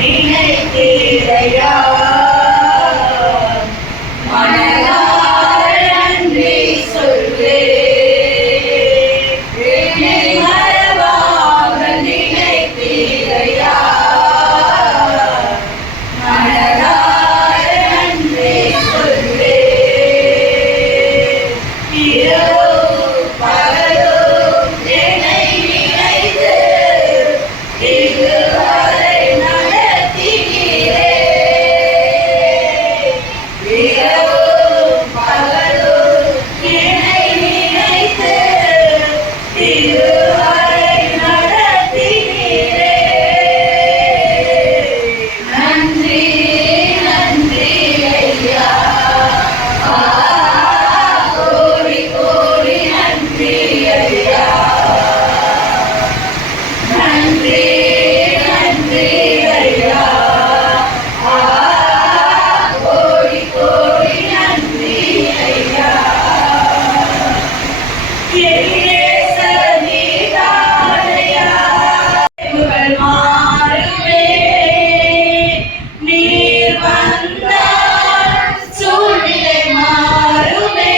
நினைத்தீரையா மனதார நன்றி சொல்வே என்னை மறவாமல் நினைத்தீரையா மனதார நன்றி சொல்வே இரவும் பகலும் என்னை நினைத்து இதுவரை நடத்தினீரே இரவும் பகலும் என்னை நினைத்து இதுவரை நடத்தினீரே நன்றி நன்றி ஐயா கோடி கோடி நன்றி ஐயா நன்றி நன்றி ஐயா கோடி கோடி நன்றி ஐயா நீதானையா புகழ் மாறுமே நீர் வந்தால் சூழ்நிலை மாறுமே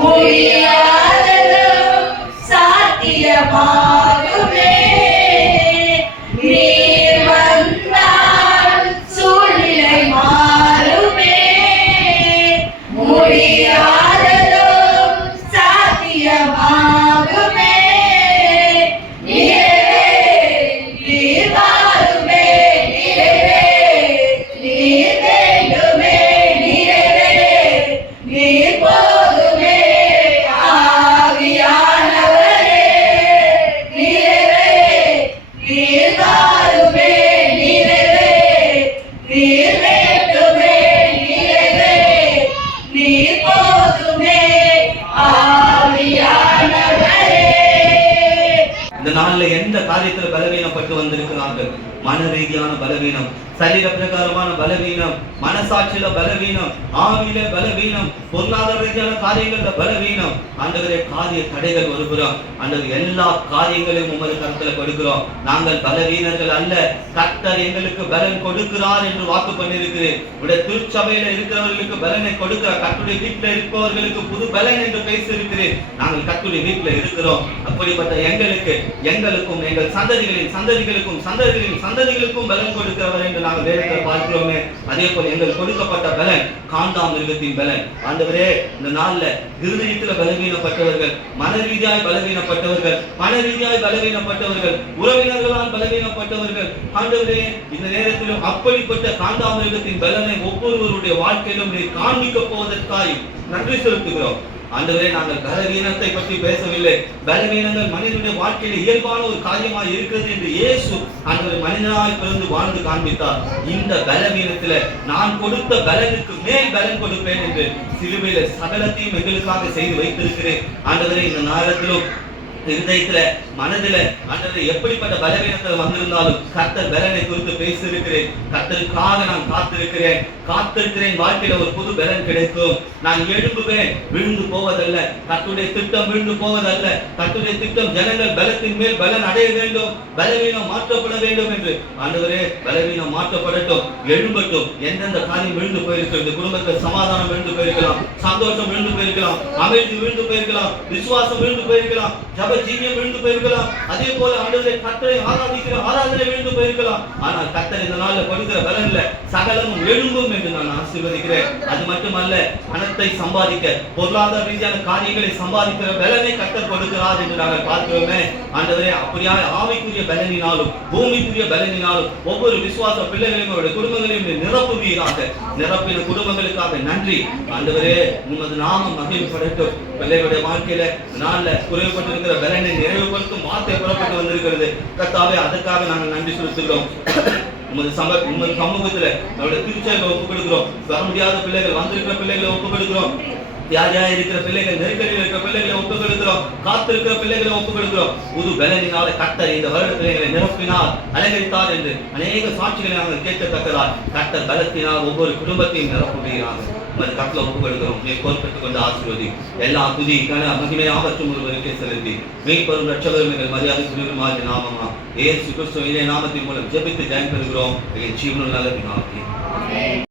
முடியாததும் சாத்தியமாகுமே நீர் வந்தால் சூழ்நிலை மாறுமே முடியாததும் சாத்தியமாகுமே நீர் வாருமே நீர் வேண்டுமே நீர் போதுமே ஆவியானவரே நீர் வாருமே நீர் வேண்டுமே நீர் போதுமே ஆவியானவரே. இந்த நாள்ல எந்த காரியத்துல பலவீனப்பட்டு வந்திருக்கிறார்கள்? மன ரீதியான பலவீனம், சரீர பிரகாரமான பலவீனம், மனசாட்சியில பலவீனம், ஆவியில பலவீனம், பொருளாதார ரீதியான காரியங்கள்ல பலவீனம். ஆண்டவரே, காரிய தடைகள் வருகிறோம். ஆண்டவர், எல்லா காரியங்களையும் உமது கருத்துல கொடுக்கிறோம். நாங்கள் பலவீனர்கள் அல்ல, கர்த்தர் எங்களுக்கு பலன் கொடுக்கிறார் என்று வாக்கு பண்ணியிருக்கிறேன். உடைய திருச்சபையில இருக்கிறவர்களுக்கு பலனை கொடுக்கிறார். கர்த்தருடைய வீட்டில் இருப்பவர்களுக்கு புது பலன் என்று பேசியிருக்கிறேன். நாங்கள் கர்த்தருடைய வீட்டில் இருக்கிறோம். அப்படிப்பட்ட எங்களுக்கும் எங்கள் சந்ததிகளுக்கும் சந்ததிகளுக்கும் பலன் கொடுக்கிறவர் என்று நாங்கள் வேதத்தை பார்க்கிறோமே. அதே போல எங்கள் கொடுக்கப்பட்ட பலன் காண்டாமிருகத்தின் பலன். ஆண்டவரே, இந்த நாள்ல இருதயத்துல பலவீனப்பட்டவர்கள், மன ரீதியாய் பலவீனப்பட்டவர்கள், உறவினர்களால் பலவீனப்பட்டவர்கள், ஆண்டவரே, இந்த நேரத்திலும் அப்படிப்பட்ட காண்டாமிருகத்தின் பலனை ஒவ்வொருவருடைய வாழ்க்கையிலும் நீர் காண்பிக்க போவதற்காய் நன்றி செலுத்துகிறோம். ஆண்டவரே, நாங்கள் பலவீனத்தை பற்றி பேசவில்லை. பலவீனங்கள் மனிதனுடைய வாழ்க்கையில் இயல்பான ஒரு காரியமாய் இருக்கிறது என்று இயேசு ஆண்டவரை மனிதனாய் பிறந்து வாழ்ந்து காண்பித்தார். இந்த பலவீனத்துல நான் கொடுத்த பலனுக்கு மேல் பலன் கொடுப்பேன் என்று சிலுவையில சகலத்தையும் எங்களுக்காக செய்து வைத்திருக்கிறேன். ஆண்டவரே, இந்த நேரத்திலும் இருதயத்துல மனதில ஆண்டவரே, எப்படிப்பட்ட பலவீனத்தில் வந்திருந்தாலும் கர்த்தர் பலனை குறித்து பேசியிருக்கிறேன். கர்த்தருக்காக நான் காத்திருக்கிறேன். வாழ்க்கையில ஒரு புது பலன் கிடைக்கும். நான் எழும்புவேன், விழுந்து போவதல்ல. கர்த்தருடைய திட்டம் விழுந்து போவதல்ல. கர்த்தருடைய திட்டம் ஜனங்கள் பலத்தின் மேல் பலன் அடைய வேண்டும், பலவீனம் மாற்றப்பட வேண்டும் என்று. ஆண்டவரே, பலவீனம் மாற்றப்படட்டும், எழும்பட்டும். எந்தெந்த காரியம் விழுந்து போயிருக்கிறது? குடும்பத்தில் சமாதானம் விழுந்து போயிருக்கலாம், சந்தோஷம் விழுந்து போயிருக்கலாம், அமைதி விழுந்து போயிருக்கலாம், விசுவாசம் விழுந்து போயிருக்கலாம், ஜப ஜீவியம் விழுந்து போயிருக்கலாம். அதே போல ஆண்டவரே, கர்த்தரை ஆராதிக்கிற ஆராதனை விழுந்து போயிருக்கலாம். ஆனால் கர்த்தர் இந்த நாள்ல கொடுக்கிற பலன்ல சகலமும் எழும்பும் என்று நான் ஆசீர்வதிக்கிறேன். அது மட்டுமல்ல, பணத்தை சம்பாதிக்க, பொருளாதார ரீதியான காரியங்களை சம்பாதிக்கிற பலனை கர்த்தர் கொடுக்கிறார் என்று நாங்கள் பார்க்கிறோமே. ஆண்டவரே, அப்படியாக ஆவிக்குரிய பலனினாலும் பூமிக்குரிய பலனினாலும் ஒவ்வொரு விசுவாச பிள்ளைகளையும் அவருடைய குடும்பங்களையும் நிரப்புவீராக. நிரப்பின குடும்பங்களுக்காக நன்றி. ஆண்டவரே, உமது நாமம் மகிமைப்படட்டும். பிள்ளைகளுடைய வாழ்க்கையில நாள்ல குறைவுபட்டிருக்கிற பலனை நிறைவுபடுத்தும் வார்த்தை புறப்பட்டு வந்திருக்கிறது. கர்த்தாவே, அதற்காக நாங்கள் நன்றி செலுத்துகிறோம். உமது சமூகத்துல நம்முடைய திருச்சபையை ஒப்புக் கொடுக்கிறோம். வர முடியாத பிள்ளைகள், வந்திருக்கிற பிள்ளைகளை ஒப்புக் கொடுக்கிறோம். தியாகியா இருக்கிற பிள்ளைகள், நெருக்கடியில் இருக்கிற பிள்ளைகளை ஒப்புக் கொடுக்கிறோம். காத்திருக்கிற பிள்ளைகளை ஒப்புக் கொடுக்கிறோம். புது பலனினால கர்த்தர் இந்த வருட பிள்ளைகளை நிரப்பினார், அலங்கரித்தார் என்று அநேக சாட்சிகளை நாங்கள் கேட்கத்தக்கதால் கர்த்தர் பலத்தினால் ஒவ்வொரு குடும்பத்தையும் நிரப்புகிறார்கள். உமது கரத்துல ஒப்பு கொடுக்கிறோம். நீ பொறுப்பெற்றுக் கொண்டு ஆசீர்வதி. எல்லா துதி கன மகிமையாவற்றும் ஒருவருக்கே செலுத்தி மெய்ப்பொருள் ரட்சகரும் எங்கள் மரியாதைக்குரியவருமாகிய நாமமா இயேசு கிறிஸ்துவின் இளைய நாமத்தின் மூலம் ஜெபித்து ஜெயம் பெறுகிறோம். எங்கள் ஜீவனுள்ள நல்ல பிதாவே.